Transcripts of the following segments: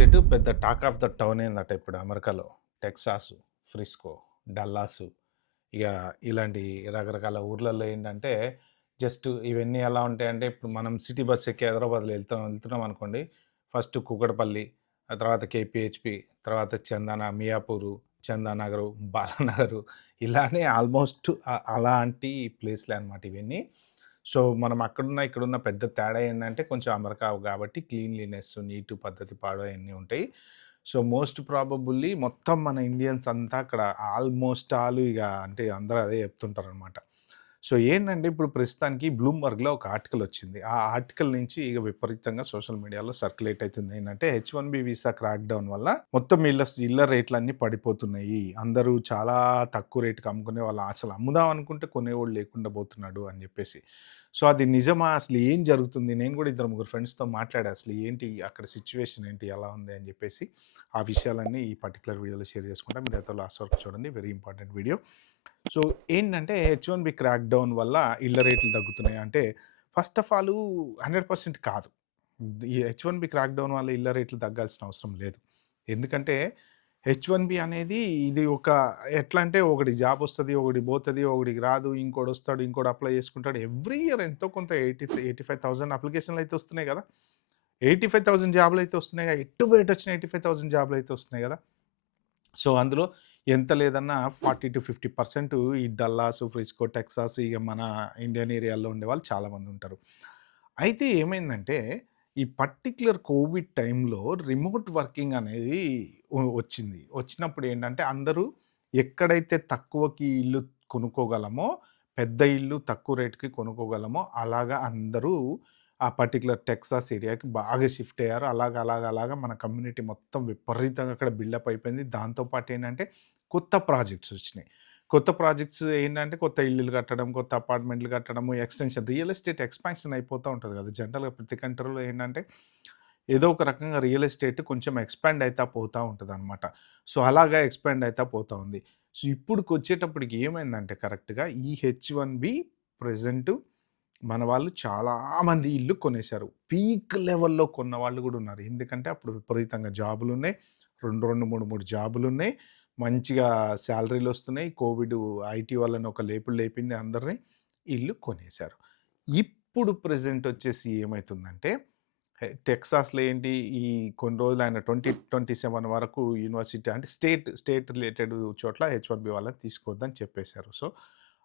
Estate పెద్ద talk of the town అయిందట ఇప్పుడు అమెరికాలో. టెక్సాసు, ఫ్రిస్కో, డల్లాసు ఇగ ఇలాంటి రకరకాల ఊర్లలో ఏంటంటే, జస్ట్ ఇవన్నీ ఎలా ఉంటాయంటే, ఇప్పుడు మనం సిటీ బస్ ఎక్కి హైదరాబాద్‌లో వెళ్తున్నాం అనుకోండి. ఫస్ట్ కూకట్పల్లి, ఆ తర్వాత కేపీహెచ్‌పీ, తర్వాత చందన, మియాపూరు, చందానగరు, బాలానగరు ఇలానే ఆల్మోస్ట్ అలాంటి ప్లేస్‌లే అన్నమాట ఇవన్నీ. సో, మనం అక్కడున్న, ఇక్కడున్న పెద్ద తేడా ఏందంటే కొంచెం అమెరికా గాబట్టి క్లీన్‌లీనెస్, నీటు పద్ధతి పాడు అయన్నీ ఉంటాయి. సో, మోస్ట్ ప్రాబబుల్లీ మొత్తం మన ఇండియన్స్ అంతా అక్కడ ఆల్మోస్ట్ ఆల్ ఇగ అంటే అందరూ అదే చెప్తుంటారనమాట. సో, ఏంటంటే ఇప్పుడు ప్రస్తుతానికి బ్లూంబర్గ్‌లో ఒక ఆర్టికల్ వచ్చింది. ఆ ఆర్టికల్ నుంచి ఇగ విపరీతంగా సోషల్ మీడియాలో సర్క్యులేట్ అయితుంది. ఏంటంటే హెచ్-1బీ వీసా క్రాక్ డౌన్ వల్ల మొత్తం ఇళ్ళ రేట్లన్నీ పడిపోతున్నాయి. అందరూ చాలా తక్కువ రేట్‌కి అమ్ముకునే వాళ్ళు అసలు అమ్ముదాం అనుకుంటే కొనేవాడు లేకుండా పోతున్నాడు అని జెప్పేసి. సో, అది నిజమా? అసలు ఏం జరుగుతుంది? నేను గూడా ఇద్దరు, ముగ్గురు ఫ్రెండ్స్‌తో మాట్లాడా. అసలు ఏంటి అక్కడ సిట్యుయేషన్ ఏంటి? ఎలా ఉంది? అని జెప్పేసి. ఆ విషయాలన్నీ ఈ పర్టిక్యులర్ వీడియోలో షేర్ చేసుకుంటా. మీరైతే లాస్ట్ వరకు చూడండి. Very important video. సో, ఏంటంటే హెచ్-1బీ క్రాక్ డౌన్ వల్ల ఇళ్ళ రేట్లు తగ్గుతున్నాయి. అంటే ఫస్ట్ ఆఫ్ ఆల్ 100% కాదు. ఈ హెచ్-1బీ క్రాక్ డౌన్ వల్ల ఇళ్ళ రేట్లు తగ్గాల్సిన అవసరం లేదు. ఎందుకంటే హెచ్-1బీ అనేది ఇది ఒక ఎట్లా అంటే ఒకడికి జాబ్ వస్తది, ఒకడికి పోతది, ఒకడికి రాదు, ఇంకోడొస్తాడు, ఇంకోడు అప్లై చేసుకుంటాడు. ఎవ్రీ ఇయర్ ఎంతో కొంత 85,000 అప్లికేషన్‌లు అయితే వస్తున్నాయి గదా! 85,000 జాబ్‌లయితే వస్తున్నాయిగా. ఎటు బయటొచ్చిన 85,000 జాబ్‌లయితే వస్తున్నాయి గదా! సో, అందులో ఎంత లేదన్నా 40-50% ఈ డల్లాసు, ఫ్రిస్కో, టెక్సాస్ ఇగ మన ఇండియన్ ఏరియాలో ఉండేవాళ్ళు చాలామంది ఉంటారు. అయితే ఏమైందంటే, ఈ పర్టిక్యులర్ కోవిడ్ టైంలో రిమోట్ వర్కింగ్ అనేది వచ్చింది. వచ్చినప్పుడు ఏంటంటే, అందరూ ఎక్కడైతే తక్కువకి ఇల్లు కొనుక్కోగలమో, పెద్ద ఇల్లు తక్కువ రేట్‌కి కొనుక్కోగలమో, అలాగా అందరూ ఆ పర్టిక్యులర్ టెక్సాస్ ఏరియాకి బాగా షిఫ్ట్ అయ్యారు. అలాగా మన కమ్యూనిటీ మొత్తం విపరీతంగా అక్కడ బిల్డప్ అయిపోయింది. దాంతో పాటు ఏంటంటే కొత్త ప్రాజెక్ట్స్ వచ్చినాయి. కొత్త ప్రాజెక్ట్స్ ఏంటంటే కొత్త ఇల్లులు కట్టడం, కొత్త అపార్ట్మెంట్లు కట్టడము, ఎక్స్‌టెన్షన్ రియల్ ఎస్టేట్ ఎక్స్‌పాన్షన్ అయిపోతా ఉంటది కదా! జనరల్‌గా ప్రతి కంట్రీలో ఏంటంటే ఏదో ఒక రకంగా రియల్ ఎస్టేట్ కొంచెం ఎక్స్‌పాండ్ అయితా పోతా ఉంటదనమాట. సో, అలాగా ఎక్స్‌పాండ్ అయితా పోతా ఉంది. సో, ఇప్పుడుకొచ్చేటప్పటికి ఏమైందంటే కరెక్ట్‌గా ఈ హెచ్-1బీ ప్రెజెంటు మన వాళ్ళు చాలామంది ఇల్లు కొనేశారు. పీక్ లెవెల్‌లో కొన్నవాళ్ళు గూడా ఉన్నారు. ఎందుకంటే అప్పుడు విపరీతంగా జాబులున్నాయి. 2, 2, 3, 3 జాబులున్నాయి. మంచిగా సాలరీలొస్తున్నాయి. కోవిడ్ ఐటీ వాళ్ళని ఒక లేపుడు లేపింది అందరిని. ఇల్లు కొనేశారు. ఇప్పుడు ప్రెజెంట్ వచ్చేసి ఏమైతుందంటే టెక్సాస్‌లో ఏంటి ఈ కొన్ని రోజులు ఆయన 2027 వరకు యూనివర్సిటీ అంటే స్టేట్ రిలేటెడ్ చోట్ల హెచ్-1బీ వాళ్ళని తీసుకోవద్దని చెప్పేశారు. సో,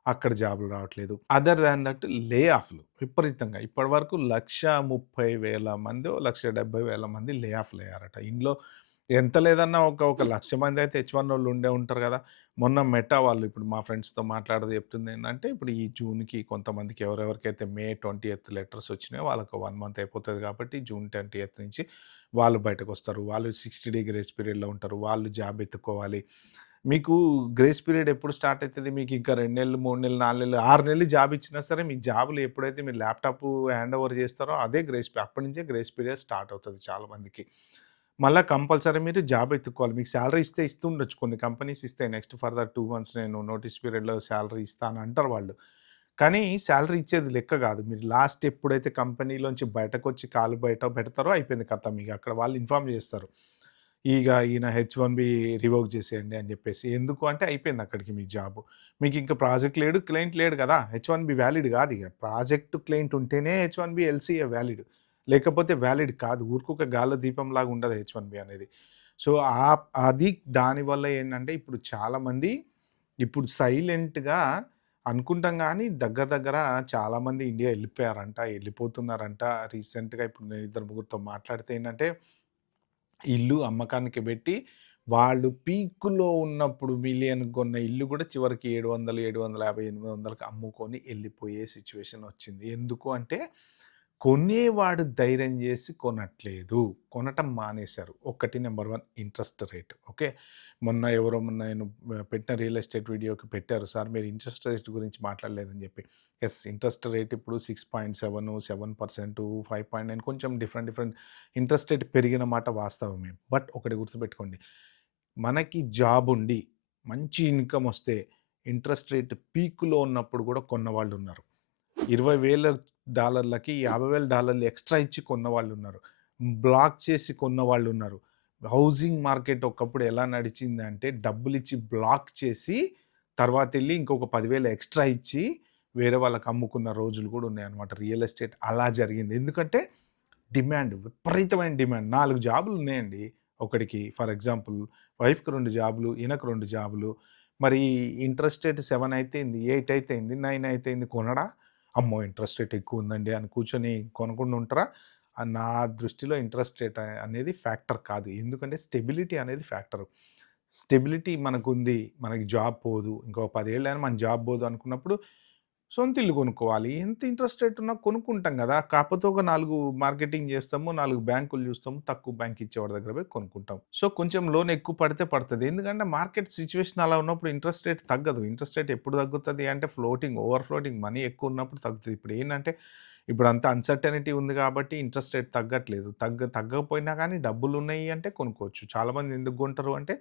అక్కడ జాబులు రావట్లేదు. అదర్ దాన్ దట్ లే ఆఫ్‌లు విపరీతంగా ఇప్పటివరకు 130,000 మందో, 170,000 మంది లే ఆఫ్‌లయ్యారట. ఇందులో ఎంత లేదన్నా ఒక 1,00,000 మంది అయితే హెచ్-1 ఉండే ఉంటారు గదా! మొన్న మెటా వాళ్ళు ఇప్పుడు మా ఫ్రెండ్స్‌తో మాట్లాడితే చెప్తుందేంటంటే, ఇప్పుడు ఈ జూన్‌కి కొంతమందికి ఎవరెవరికైతే మే 20థ్ లెటర్స్ వచ్చినాయో వాళ్ళకి 1 మంత్ అయిపోతది కాబట్టి జూన్ 20థ్ నుంచి వాళ్ళు బయటకొస్తారు. వాళ్ళు 60 డే గ్రేస్ పీరియడ్‌లో ఉంటారు. వాళ్ళు జాబ్ ఎతుక్కోవాలి. మీకు గ్రేస్ పీరియడ్ ఎప్పుడు స్టార్ట్ అయితది? మీకు ఇంకా 2 నెలలు, 3 నెలలు, 4 నెలలు, 6 నెలలు జాబ్ ఇచ్చినా సరే మీకు జాబ్‌లో ఎప్పుడైతే మీరు ల్యాప్‌టాప్ హ్యాండ్ ఓవర్ చేస్తారో అదే అప్పటి నుంచే గ్రేస్ పీరియడ్ స్టార్ట్ అవుతది చాలా మందికి. మళ్ళా కంపల్సరీ మీరు జాబ్ ఎతుక్కోవాలి. మీకు సాలరీ ఇస్తే ఇస్తూ ఉండొచ్చు. కొన్ని కంపెనీస్ ఇస్తాయి. నెక్స్ట్ ఫర్దర్ 2 మంత్స్ నేను నోటీస్ పీరియడ్‌లో సాలరీ ఇస్తా అని అంటారు వాళ్ళు. కానీ సాలరీ ఇచ్చేది లెక్క గాదు. మీరు లాస్ట్ ఎప్పుడైతే కంపెనీలోంచి బయటకొచ్చి కాలు బయట పెడతారో అయిపోయింది ఖతం ఇగ. అక్కడ వాళ్ళు ఇన్ఫార్మ్ జేస్తారు. ఈయన హెచ్-1బీ రివోక్ చేసేయండి అని జెప్పేసి. ఎందుకు అంటే అయిపోయింది అక్కడికి మీ జాబు. మీకింక ప్రాజెక్ట్ లేడు, క్లయింట్ లేడు గదా! H-1B valid గాదిగ. ప్రాజెక్ట్, క్లయింట్ ఉంటేనే హెచ్-1బీ, ఎల్‌సీఏ వాలిడ్. లేకపోతే వాలిడ్ కాదు. ఊరికొక గాల్లో దీపంలాగా ఉండదు హెచ్-1బీ అనేది. సో, అది దానివల్ల ఏంటంటే ఇప్పుడు చాలామంది ఇప్పుడు సైలెంట్‌గా అనుకుంటాం గానీ దగ్గర దగ్గర చాలామంది ఇండియా ఎళ్ళిపోయారంట, ఎళ్ళిపోతున్నారంట. రీసెంట్‌గా ఇప్పుడు నేను ఇద్దరు ముగ్గురితో మాట్లాడితే ఏంటంటే ఇల్లు అమ్మకానికి బెట్టి, వాళ్ళు పీక్‌లో ఉన్నప్పుడు మిలియన్‌కి కొన్న ఇల్లు గూడా చివరికి 700, 750, 800కి అమ్ముకొని ఎళ్ళిపోయే సిచ్యువేషన్ వచ్చింది. ఎందుకు అంటే, కొనేవాడు ధైర్యం జేసి కొనట్లేదు. కొనటం మానేశారు. ఒకటి నంబర్ 1 ఇంట్రెస్ట్ రేట్. ఓకే. మొన్న నేను పెట్టిన రియల్ ఎస్టేట్ వీడియోకి పెట్టారు. సార్ మీరు ఇంట్రెస్ట్ రేట్ గురించి మాట్లాడలేదని జెప్పి. యెస్. ఇంట్రెస్ట్ రేట్ ఇప్పుడు 6.7, 7%, 5.9 కొంచెం డిఫరెంట్ డిఫరెంట్ ఇంట్రెస్ట్ రేట్ పెరిగిన మాట వాస్తవమే. బట్ ఒకటి గుర్తుపెట్టుకోండి. మనకి జాబ్ ఉండి, మంచి ఇన్‌కమ్ ఒస్తే, ఇంట్రెస్ట్ రేట్ పీక్‌లో ఉన్నప్పుడు గూడా కొన్నవాళ్ళున్నారు. $20,000కి $50,000 ఎక్స్‌ట్రా ఇచ్చి కొన్నవాళ్ళున్నారు. బ్లాక్ చేసి కొన్నవాళ్ళున్నారు. హౌసింగ్ మార్కెట్ ఒకప్పుడు ఎలా నడిచిందంటే డబ్బులిచ్చి బ్లాక్ చేసి తర్వాతెళ్లి ఇంకొక 10,000 ఎక్స్‌ట్రా ఇచ్చి వేరే వాళ్ళకి అమ్ముకున్న రోజులు గూడా ఉన్నాయన్నమాట. రియల్ ఎస్టేట్ అలా జరిగింది. ఎందుకంటే డిమాండ్ విపరీతమైన డిమాండ్. 4 జాబులున్నాయండి ఒకడికి. ఫర్ ఎగ్జాంపుల్ వైఫ్‌కి 2 జాబులు, ఈయనకు 2 జాబులు. మరి ఇంట్రెస్ట్ రేట్ 7 అయితేంది, 8 అయితేంది, 9 అయితేంది కొనడా? అమ్మో! ఇంట్రెస్ట్ రేట్ ఎక్కువుందండి అని కూర్చొని కొనకుండా ఉంటారా? నా దృష్టిలో ఇంట్రెస్ట్ రేట్ అనేది ఫ్యాక్టర్ కాదు. ఎందుకంటే స్టెబిలిటీ అనేది ఫ్యాక్టరు. స్టెబిలిటీ మనకుంది. మనకి జాబ్ పోదు. ఇంకో 10 ఏళ్ళైనా మన జాబ్ పోదు అనుకున్నప్పుడు సొంత ఇల్లు కొనుక్కోవాలి. ఎంత ఇంట్రెస్ట్ రేట్ ఉన్నా కొనుక్కుంటాం గదా! కాకపోతే ఒక 4 మార్కెటింగ్ జేస్తాము. 4 బ్యాంకులు జూస్తాము. తక్కువ బ్యాంక్ ఇచ్చేవాడి దగ్గర పోయి కొనుక్కుంటాం. సో, కొంచెం లోన్ ఎక్కువ పడితే పడతది. ఎందుకంటే మార్కెట్ సిట్యుయేషన్ అలా ఉన్నప్పుడు ఇంట్రెస్ట్ రేట్ తగ్గదు. ఇంట్రెస్ట్ రేట్ ఎప్పుడు తగ్గుతది అంటే ఫ్లోటింగ్, ఓవర్ ఫ్లోటింగ్ మనీ ఎక్కువ ఉన్నప్పుడు తగ్గుతది. ఇప్పుడేంటంటే ఇప్పుడంతా అన్‌సర్టెనిటీ ఉంది గాబట్టి ఇంట్రెస్ట్ రేట్ తగ్గట్లేదు. తగ్గకపోయినా గానీ డబ్బులున్నయి అంటే కొనుక్కోవచ్చు. చాలామంది ఎందుకు కొంటారు అంటే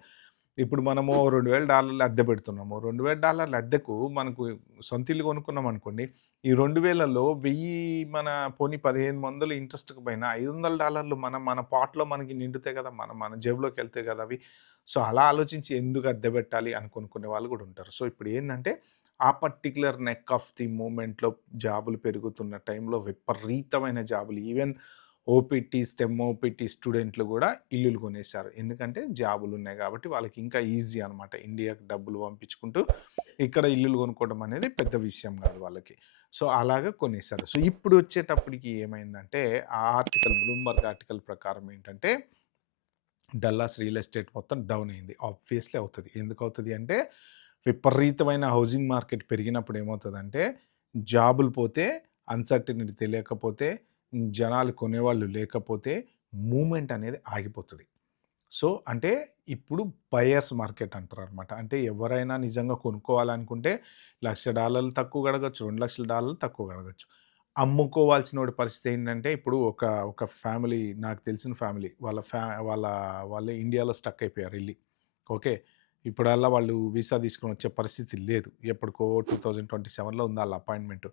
ఇప్పుడు మనము $2,000 అద్దె పెడుతున్నాము. $2,000 అద్దెకు మనకు సొంత ఇల్లు కొనుక్కున్నామనుకోండి. ఈ 2000లో 1000 మన పోనీ 1500 ఇంట్రెస్ట్‌కి పోయినా $500 మన మన పాట్‌లో మనకి నిండుతాయి గదా! మన మన జేబులోకెళ్తాయి గదా! అవి. సో, అలా ఆలోచించి ఎందుకు అద్దె పెట్టాలి అని కొనుక్కునే వాళ్ళు గూడా ఉంటారు. సో, ఇప్పుడేందంటే ఆ పర్టిక్యులర్ నెక్ ఆఫ్ ది మూమెంట్‌లో జాబులు పెరుగుతున్న టైంలో విపరీతమైన జాబులు ఈవెన్ ఓపీటీ, స్టెమ్ ఓపీటీ స్టూడెంట్లు గూడా ఇల్లులు కొనేశారు. ఎందుకంటే జాబులున్నాయి గాబట్టి వాళ్ళకి ఇంకా ఈజీ అనమాట. ఇండియాకి డబ్బులు పంపించుకుంటూ ఇక్కడ ఇల్లులు కొనుక్కోవడం అనేది పెద్ద విషయం గాదు వాళ్ళకి. సో, అలాగా కొనేశారు. సో, ఇప్పుడు వచ్చేటప్పటికి ఏమైందంటే ఆ ఆర్టికల్ బ్లూంబర్గ్ ఆర్టికల్ ప్రకారం ఏంటంటే డల్లాస్ రియల్ ఎస్టేట్ మొత్తం డౌన్ అయింది. ఆబ్వియస్లీ అవుతది. ఎందుకవుతది అంటే విపరీతమైన హౌసింగ్ మార్కెట్ పెరిగినప్పుడు ఏమవుతదంటే జాబులు పోతే, అన్‌సర్టెనిటీ తెలియకపోతే, జనాలు కొనేవాళ్ళు లేకపోతే మూవ్‌మెంట్ అనేది ఆగిపోతది. సో, అంటే ఇప్పుడు బయర్స్ మార్కెట్ అంటారనమాట. అంటే ఎవరైనా నిజంగా కొనుక్కోవాలనుకుంటే $1,00,000 తక్కువగా అడగొచ్చు, $2,00,000 తక్కువగా అడగొచ్చు. అమ్ముకోవాల్సినోడి పరిస్థితి ఏంటంటే ఇప్పుడు ఒక ఫ్యామిలీ నాకు తెలిసిన ఫ్యామిలీ వాళ్ళ వాళ్ళు ఇండియాలో స్టక్ అయిపోయారు ఎళ్లి. ఓకే. ఇప్పుడల్లా వాళ్ళు వీసా తీసుకొని వచ్చే పరిస్థితి లేదు. ఎప్పటికో 2027లో ఉంది ఆళ్ళ అపాయింట్‌మెంట్.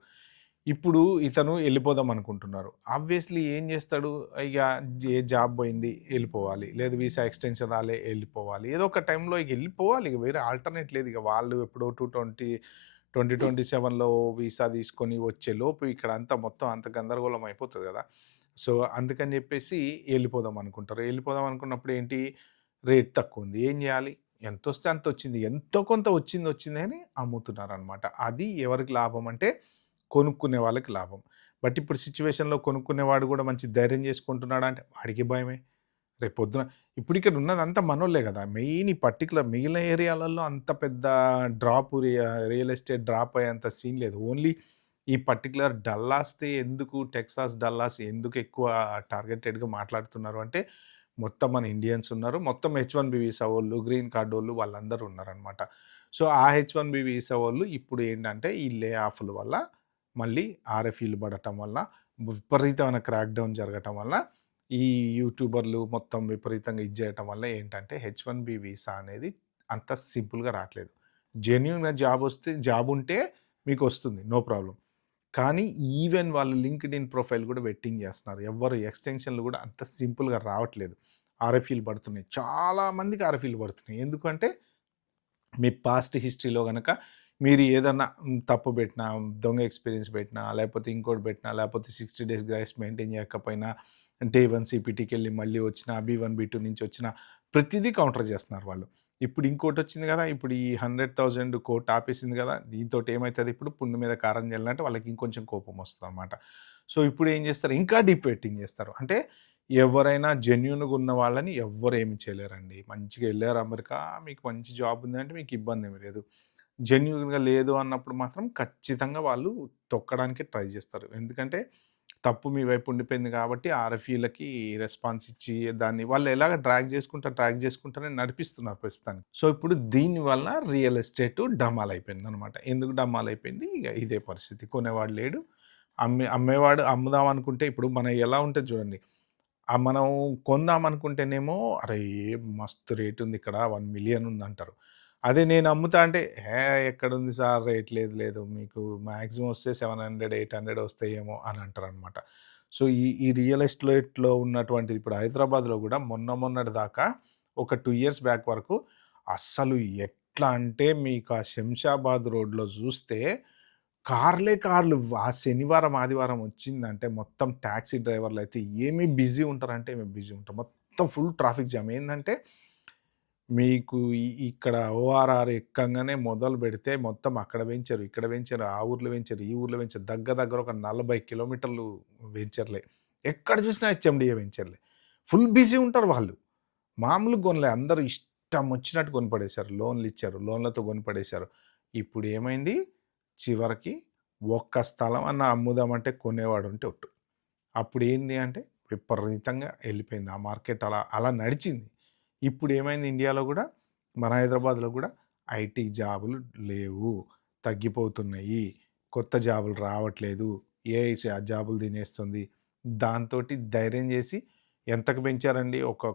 ఇప్పుడు ఇతను ఎళ్ళిపోదాం అనుకుంటున్నారు. ఆబ్వియస్లీ ఏం చేస్తాడు? ఇగ జాబ్ పోయింది ఎళ్ళిపోవాలి. లేదు వీసా ఎక్స్‌టెన్షన్ రాలే ఎళ్ళిపోవాలి. ఏదో ఒక టైంలో ఇగ ఎళ్ళిపోవాలి. ఇగ వేరే ఆల్టర్‌నేట్ లేదు. ఇగ వాళ్ళు ఎప్పుడో 2027లో వీసా తీసుకొని వచ్చేలోపు ఇక్కడంతా మొత్తం అంత గందరగోళం అయిపోతది గదా! సో, అందుకని జెప్పేసి ఎళ్ళిపోదాం అనుకుంటారు. ఎళ్ళిపోదాం అనుకున్నప్పుడు ఏంటి? రేట్ తక్కువుంది. ఏం జేయాలి? ఎంతొస్తే అంతొచ్చింది. ఎంతో కొంత వచ్చింది అని అమ్ముతున్నారనమాట. అది ఎవరికి లాభం అంటే కొనుక్కునే వాళ్ళకి లాభం. బట్ ఇప్పుడు సిట్యుయేషన్‌లో కొనుక్కునేవాడు గూడా మంచి ధైర్యం జేసి కొంటున్నాడా అంటే వాడికి భయమే. రేపొద్దున ఇప్పుడిక్కడ ఉన్నదంతా మనోళ్ళే గదా! మెయిన్ ఈ పర్టిక్యులర్ మిగిలిన ఏరియాలలో అంత పెద్ద డ్రాప్ రియల్ ఎస్టేట్ డ్రాప్ అయ్యేంత సీన్ లేదు. ఓన్లీ ఈ పర్టిక్యులర్ డల్లాస్‌దే ఎందుకు టెక్సాస్, డల్లాస్ ఎందుకు ఎక్కువ టార్గెటెడ్‌గా మాట్లాడుతున్నారు అంటే మొత్తం మన ఇండియన్స్ ఉన్నారు. మొత్తం హెచ్-1బీ వీసా వోళ్ళు, గ్రీన్ కార్డ్ వోళ్ళు వాళ్ళందరూ ఉన్నారనమాట. సో, ఆ హెచ్-1బీ వీసా వోళ్ళు ఇప్పుడు ఏంటంటే ఈ లే ఆఫ్‌ల వల్ల మళ్ళీ ఆర్ఎఫ్ఈలు పడటం వల్ల విపరీతమైన క్రాక్ డౌన్ జరగటం వల్ల ఈ యూట్యూబర్లు మొత్తం విపరీతంగా ఇది చేయటం వల్ల ఏంటంటే హెచ్-1బీ వీసా అనేది అంత సింపుల్‌గా రాట్లేదు. జెన్యూన్‌గా జాబ్ ఉంటే మీకొస్తుంది. No problem. కానీ ఈవెన్ వాళ్ళు లింక్డ్ఇన్ ప్రొఫైల్ గూడా వెట్టింగ్ జేస్తున్నారు. ఎవ్వరు ఎక్స్‌టెన్షన్‌లు గూడా అంత సింపుల్‌గా రావట్లేదు. ఆర్ఎఫ్ఈలు పడుతున్నాయి. చాలా మందికి ఆర్ఎఫ్ఈలు పడుతున్నాయి. ఎందుకంటే మీ పాస్ట్ హిస్టరీలో గనక మీరు ఏదన్నా తప్పు బెట్టినా, దొంగ ఎక్స్‌పీరియన్స్ బెట్టినా, లేపోతే ఇంకోటి బెట్టినా, లేపోతే 60 డేస్ గ్రేస్ మెయింటైన్ జేయకపోయినా, డే 1 సీపీటీకెళ్ళి మళ్ళీ వచ్చినా, బీ1, బీ2 నుంచి వచ్చినా ప్రతిదీ కౌంటర్ జేస్తున్నారు వాళ్ళు. ఇప్పుడు ఇంకోటొచ్చింది గదా! ఇప్పుడు ఈ 100,000 కోర్ట్ ఆపేసింది గదా! దీనితోటి ఏమైతది ఇప్పుడు పుండు మీద కారం జల్లినట్టు వాళ్ళకి ఇంకొంచెం కోపం వస్తదనమాట. సో, ఇప్పుడు ఏం జేస్తారు ఇంకా డీప్ బెట్టింగ్ జేస్తారు. అంటే ఎవరైనా జెన్యూన్‌గా ఉన్న వాళ్ళని ఎవ్వరు ఏమి చేయలేరండి. మంచిగా ఎళ్లారు అమెరికా, మీకు మంచి జాబ్ ఉందంటే మీకు ఇబ్బందేమి లేదు. జెన్యూన్‌గా లేదు అన్నప్పుడు మాత్రం ఖచ్చితంగా వాళ్ళు తొక్కడానికి ట్రై జేస్తారు. ఎందుకంటే తప్పు మీ వైపు ఉండిపోయింది కాబట్టి ఆర్ఎఫ్ఈలకి రెస్పాన్స్ ఇచ్చి దాన్ని వాళ్ళు ఎలాగ డ్రాగ్ చేసుకుంటానే నడిపిస్తున్నారు ప్రస్తుతానికి. సో, ఇప్పుడు దీని వల్ల రియల్ ఎస్టేట్ డమాల్ అయిపోయిందనమాట. ఎందుకు డమాల్ అయిపోయింది? ఇగ ఇదే పరిస్థితి. కొనేవాడు లేడు. అమ్మేవాడు అమ్ముదాం అనుకుంటే ఇప్పుడు మనం ఎలా ఉంటది చూడండి. మనం కొందాం అనుకుంటేనేమో అరే! మస్తు రేట్ ఉంది ఇక్కడ 1,000,000 ఉందంటారు. అదే నేను అమ్ముతా అంటే, ఎక్కడుంది సార్ రేట్ లేదు లేదు. మీకు మాక్సిమం వస్తే 700, 800 వస్తాయేమో అని అంటారనమాట. సో, ఈ రియల్ ఎస్టేట్‌లో ఉన్నటువంటిది ఇప్పుడు హైదరాబాద్‌లో గూడా మొన్నటి దాకా ఒక 2 ఇయర్స్ బ్యాక్ వరకు అస్సలు ఎట్లా అంటే మీకు ఆ శంషాబాద్ రోడ్‌లో జూస్తే కార్లు. ఆ శనివారం, ఆదివారం వచ్చిందంటే మొత్తం టాక్సీ డ్రైవర్‌లయితే ఏమి బిజీ ఉంటారంటే ఏమి బిజీ ఉంటారు. మొత్తం ఫుల్ ట్రాఫిక్ జామ్. ఏందంటే మీకు ఇక్కడ ఓఆర్ఆర్ ఎక్కంగానే మొదలుబెడితే మొత్తం అక్కడ వెంచరు, ఇక్కడ వెంచరు, ఆ ఊర్లో వెంచరు, ఈ ఊర్లో వెంచరు. దగ్గర ఒక 40 కిలోమీటర్లు వెంచర్‌లే. ఎక్కడ చూసినా హెచ్ఎండిఏ వెంచర్‌లే. ఫుల్ బిజీ ఉంటారు వాళ్ళు. మామూలుగా కొనలే. అందరూ ఇష్టం వచ్చినట్టు కొనిపడేశారు. లోన్‌లిచ్చారు. లోన్‌లతో కొనిపడేశారు. ఇప్పుడేమైంది? చివరికి ఒక్క స్థలం అన్నా అమ్ముదామంటే కొనేవాడుంటే ఒట్టు. అప్పుడేంది అంటే విపరీతంగా ఎళ్ళిపోయింది. ఆ మార్కెట్ అలా అలా నడిచింది. ఇప్పుడేమైంది ఇండియాలో గూడా, మన హైదరాబాద్‌లో గూడా ఐటీ జాబులు లేవు. తగ్గిపోతున్నాయి. కొత్త జాబులు రావట్లేదు. ఏఐ జాబులు తినేస్తుంది. దాంతోటి ధైర్యం జేసి ఎంతకు పెంచారండి? ఒక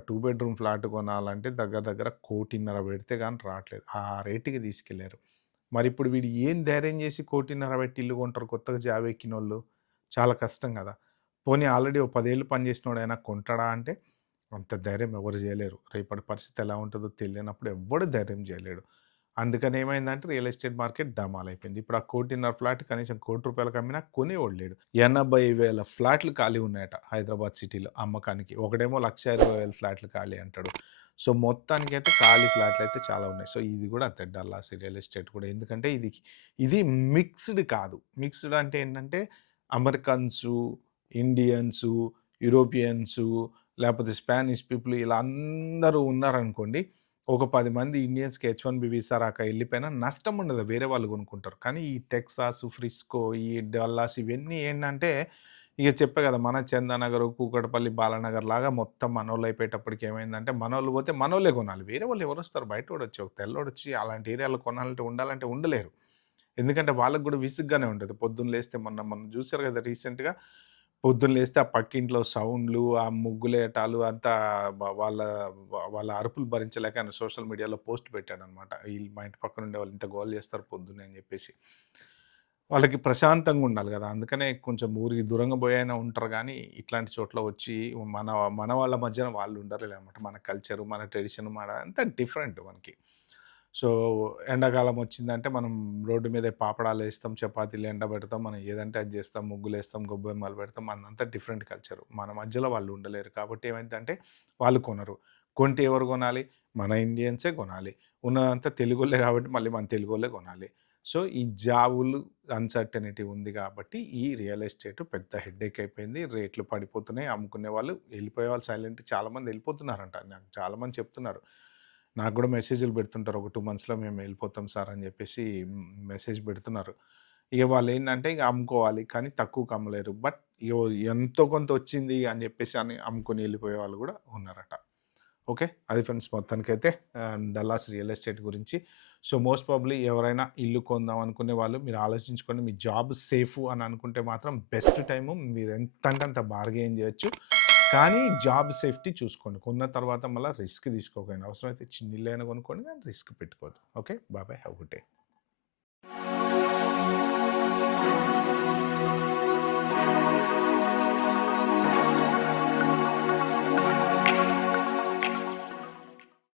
2 బెడ్‌రూమ్ ఫ్లాట్ కొనాలంటే దగ్గర 1,50,00,000 పెడితే గాని రాట్లేదు. ఆ రేటుకి తీసుకెళ్లారు. మరిప్పుడు వీడు ఏం ధైర్యం జేసి 1,50,00,000 పెట్టి ఇల్లు కొంటారు కొత్తగా జాబ్ ఎక్కినోళ్ళు? చాలా కష్టం గదా! పోనీ ఆల్రెడీ ఓ 10 ఏళ్ళు పని చేసినోడైనా కొంటాడా అంటే, అంత ధైర్యం ఎవరు జేయలేరు. రేపటి పరిస్థితి ఎలా ఉంటదో తెలియనప్పుడు ఎవ్వడు ధైర్యం జేయలేడు. అందుకని ఏమైందంటే రియల్ ఎస్టేట్ మార్కెట్ డమాలయిపోయింది. ఇప్పుడు ఆ 1,50,00,000 ఫ్లాట్ కనీసం ₹1,00,00,000 అమ్మినా కొనేవాడు లేడు. 80,000 ఫ్లాట్లు ఖాళీ ఉన్నాయట హైదరాబాద్ సిటీలో అమ్మకానికి. ఒకడేమో 1,20,000 ఫ్లాట్లు ఖాళీ అంటాడు. సో, మొత్తానికైతే ఖాళీ ఫ్లాట్‌లయితే చాలా ఉన్నాయి. సో, ఇది గూడా అంతే డల్లాస్ రియల్ ఎస్టేట్ కూడా. ఎందుకంటే ఇది మిక్స్‌డ్ కాదు. మిక్స్‌డ్ అంటే ఏంటంటే అమెరికన్సు, ఇండియన్సు, యూరోపియన్సు లేపోతే స్పానిష్ పీపుల్ ఇలా అందరూ ఉన్నారనుకోండి. ఒక 10 మంది ఇండియన్స్‌కి హెచ్-1బీ వీసా రాక ఎళ్ళిపోయినా నష్టం ఉండదు. వేరే వాళ్ళు కొనుక్కుంటారు. కానీ ఈ టెక్సాస్, ఫ్రిస్కో, ఈ డల్లాస్ ఇవన్నీ ఏంటంటే ఇగ చెప్పా గదా! మన చందానగర్, కూకట్పల్లి, బాలానగర్ లాగా మొత్తం మనోళ్ళయిపోయేటప్పటికి ఏమైందంటే మనోళ్ళు పోతే మనోళ్ళే కొనాలి. వేరే వాళ్ళు ఎవరొస్తారు? బయటోడొచ్చి ఒక తెల్లోడొచ్చి అలాంటి ఏరియాలో కొనాలంటే ఉండాలంటే ఉండలేరు. ఎందుకంటే వాళ్ళకి గూడా విసుగ్గానే ఉంటది. పొద్దున్న లేస్తే మొన్న జూసారు గదా! రీసెంట్‌గా పొద్దున్న లేస్తే ఆ పక్కింట్లో సౌండ్‌లు, ఆ ముగ్గులేయటాలు అంతా వాళ్ళ వాళ్ళ అరుపులు భరించలేక ఆయన సోషల్ మీడియాలో పోస్ట్ పెట్టాడనమాట. ఈళ్ళు మా ఇంటి పక్కన ఉండేవాళ్ళు ఇంత గోల చేస్తారు పొద్దున్నే అని జెప్పేసి. వాళ్ళకి ప్రశాంతంగా ఉండాలి గదా! అందుకనే కొంచెం ఊరికి దూరంగా పోయైనా ఉంటారు గానీ, ఇట్లాంటి చోట్ల వచ్చి మన మన వాళ్ళ మధ్యన వాళ్ళు ఉండరులేనమాట. మన కల్చరు, మన ట్రెడిషన్ అంతా డిఫరెంట్ మనకి. సో, ఎండాకాలం వచ్చిందంటే మనం రోడ్డు మీదే పాపడాలేస్తాం, చపాతీలు ఎండబెడతాం. మనం ఏదంటే అది జేస్తాం. ముగ్గులేస్తాం, గొబ్బెమ్మలు పెడతాం. మనదంతా డిఫరెంట్ కల్చరు. మన మధ్యలో వాళ్ళు ఉండలేరు. కాబట్టి ఏమైద్దంటే వాళ్ళు కొనరు. కొంటే ఎవరు కొనాలి? మన ఇండియన్సే కొనాలి. ఉన్నదంతా తెలుగోళ్ళే కాబట్టి మళ్ళీ మన తెలుగోళ్ళే కొనాలి. సో, ఈ జాబులు అన్‌సర్టెనిటీ ఉంది గాబట్టి, ఈ రియల్ ఎస్టేట్ పెద్ద హెడ్‌ఏక్ అయిపోయింది. రేట్లు పడిపోతున్నాయి. అమ్ముకునే వాళ్ళు ఎళ్ళిపోయే వాళ్ళు చాలామంది ఎళ్ళిపోతున్నారంట. నాకు చాలామంది చెప్తున్నారు. నాకు గూడా మెసేజ్‌లు పెడుతుంటారు. ఒక 2 మంత్స్‌లో మేము ఎళ్ళిపోతాం సార్ అని జెప్పేసి మెసేజ్ పెడుతున్నారు. ఇగ వాళ్ళేంటంటే ఇగ అమ్ముకోవాలి. కానీ తక్కువకి అమ్మలేరు. బట్ ఇగో ఎంతో కొంత వచ్చింది అని జెప్పేసి అని అమ్ముకొని ఎళ్ళిపోయే వాళ్ళు గూడా ఉన్నారట. ఓకే. అది ఫ్రెండ్స్ మొత్తానికైతే డల్లాస్ రియల్ ఎస్టేట్ గురించి. సో, మోస్ట్ ప్రాబబ్లీ ఎవరైనా ఇల్లు కొందాం అనుకునే వాళ్ళు మీరు ఆలోచించుకోండి. మీ జాబ్ సేఫు అని అనుకుంటే మాత్రం బెస్ట్ టైము. మీరు ఎంతంటే అంత బార్గెయిన్ జేయొచ్చు. కానీ జాబ్ సేఫ్టీ చూసుకోండి. కొన్న తర్వాత మళ్ళా రిస్క్ తీసుకోకండి. అవసరమైతే చిన్న ఇల్లైనా కొనుక్కోండి. కానీ రిస్క్ పెట్టుకోవద్దు. Okay. Bye bye. Have a good day.